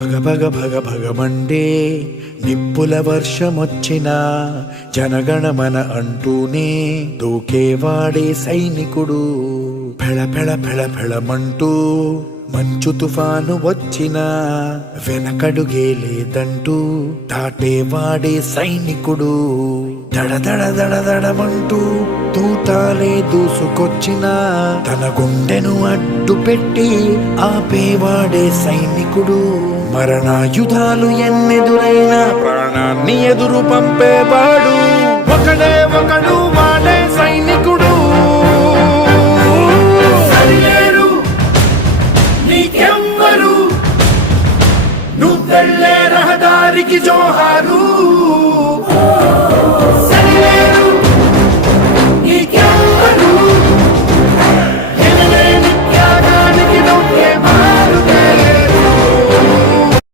భగ భగ భగ భగమండే నిప్పుల వర్షమొచ్చినా జనగణమన అంటూనే దూకేవాడే సైనికుడు. ఫెళ ఫెళ ఫెళ ఫెళమంటూ మంచు తుఫాను వచ్చినా వెనకడుగే లేదంటూ దాటేవాడే సైనికుడు. దడ దడ దడ దడమంటూ తూటాలే దూసుకొచ్చినా తన గుండెను అడ్డు పెట్టి ఆపేవాడే సైనికుడు. మరణాయుధాలు ఎన్నెదురైనా ప్రాణాన్ని ఎదురు పంపేవాడు ఒకడే ఒకడు, వాడే సైనికుడు. సరిలేరు నీకెవ్వరు, నువ్వెళ్ళే రహదారికి జోహారు.